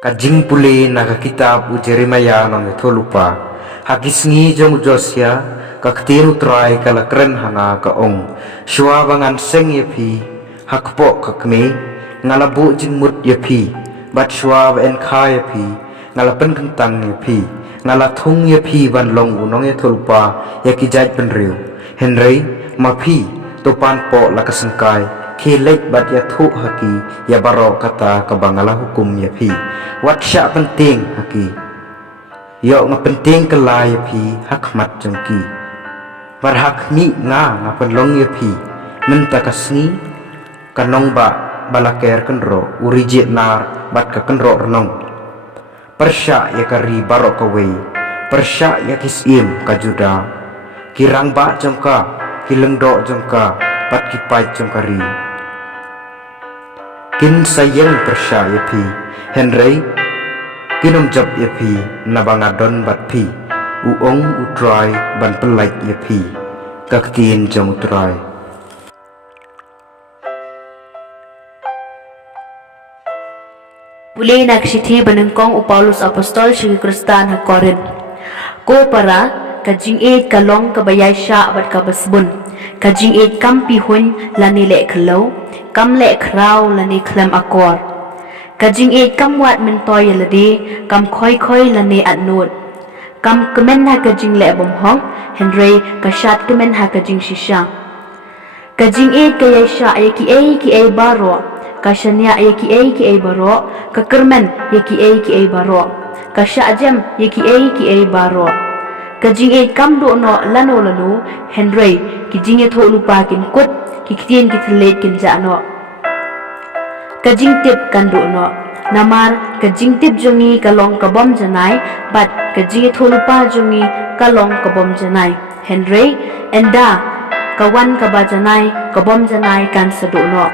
Kajing puli naga kitab u Jeremia nong etho lupa hakisngi jong Josia kaktin utrai kala keren hanga ka ong shua bangan seng yepi hakpo kakme ngalabu jingmut yepi bat shua en kha yepi ngalapen kentang yepi ngalathung yepi ban long unong etho lupa yakijaj penriu Henry mapi topan po lakasengkai Kilek bat ya thu haki ya baro kata kabangala hukum ya pi wat sya penting haki yo nga penting kala ya pi hakmat jongki bar hak ni nga penlong ya pi menta kasni kanong ba balaker kenro urijit nar bat ka kenro renong persya ya kari baro kawe persya ya kisim kajuda kirang ba jongka kilengdo jongka bat kipai jongkari kin sayang persya yepi Henry kinom job yepi nabangadon bat pi uong utrai ban pelai yepi kaktiin jong utrai Uli nagsiti benengkong u Paulus apostol sigi Kristan ha Korin ko para kajing eid kalong kabayay sya bat kabasbun kajing eid kampi hun lani le khlo kam le khrau lani khlem akor kajing eid kam wat men toy ladi kam khoi khoi lani atnut kam kemen ha kajing le bom hong Henry kashat kemen ha kajing shisha kajing eid kayay sya ki ay baro kashanya ki ay baro kakermen ki ay baro kasha jem ki ay baro kajing eid kam do no lanu Henry kijing e tho lupa kin kut kikitien kitlet kin jano kajing tip kan do no namar kajing tip jongi kalong kabom janai bat kajing e tho lupa jongi kalong kabom janai Henry enda kawan kabajanai kabom janai kan sado no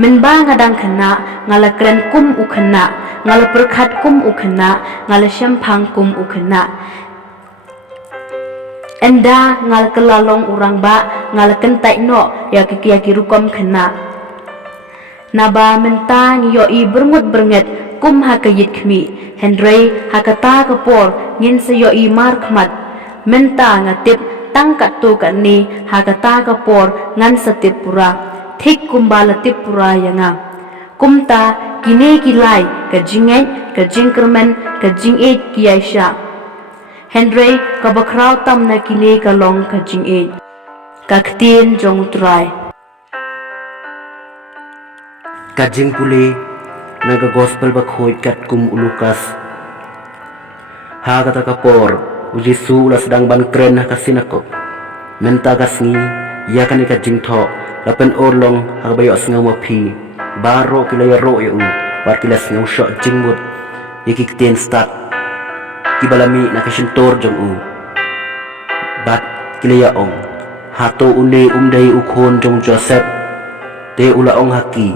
menba ngadang khana ngala kren kum u khana ngala perkhat kum u khana ngala syampang kum u khana enda ngal kelalong urang ba ngal kentai no ya ki rukom khana naba menta ngiyo i bermut bernget kum ha kayit khmi Henry hakata kapor ngin sayo i mar khmat menta ngatip tang katu kanni hakata kapor ngan satip pura thik kumbala tip pura yanga kumta kine kilai kajing kermen kajing et kiyaisha Henry kabakraw tam na kini kalong kajing eid kaktin jong utray kajing puli naga gospel bakhoy kat kum ulukas ha kata kapor ujisu la sedang ban kren ha kasinako menta kasngi ya kan kajing tho lapen orlong ha bayo sngaw mapi baro kilaya ro yu war kilas ngau shot jingmut yikiktin start kibalami nakasintor jong u bat kilaya ong hato une umdai ukhon jong Joseph te ula ong haki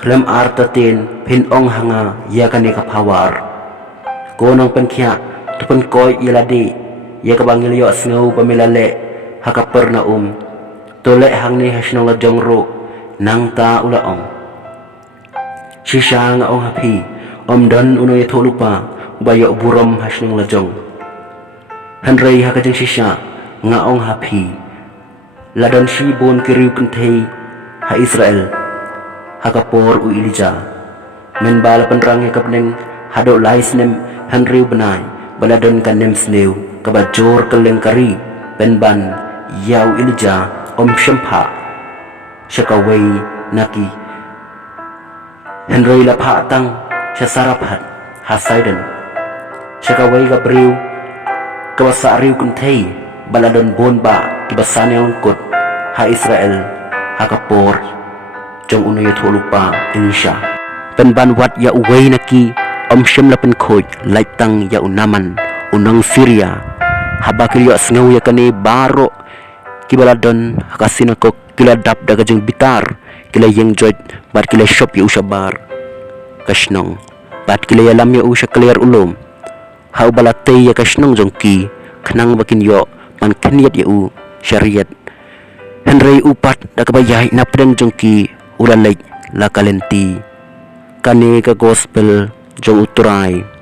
klem artatin pin ong hanga ya kani kapawar konong penkhya tupen koy iladi ya kabangilyo sngaw pamilale hakaper na tole hangni hasnong la jong ro nang ta ula ong shisha nga ong hapi don unoy tholupa bayo burom hasnong la jong Henry hakajing shisha nga ong hapi ladon shibon kiriu kentei ha Israel hakapor u Elijah men bala penrang yakapneng hado laisnem Henry benai baladon kanem sneu kabajor keleng kari penban yau Elijah shempa syakaway naki Henry lapha tang syasarapat hasaidan syakaway gabriu kawasariu kuntei baladon bonba kibasan yang kot ha Israel hakapor jong unoy tholupa Elisha penban wat ya uway naki shem lapen khoj laitang ya unaman unang Syria habakir ya sngaw ya kani baro kibaladon kasinako kila dap daga jeng bitar kila yeng joy bat kila shop ya ushabar kasnong bat kila yalam ya usha clear ulum hau balate ya kasnong jongki khnang bakin yo man kniat ya u syariat Henry upat dakabayay na pedang jongki ulalay la kalenti kani ka gospel jong utrai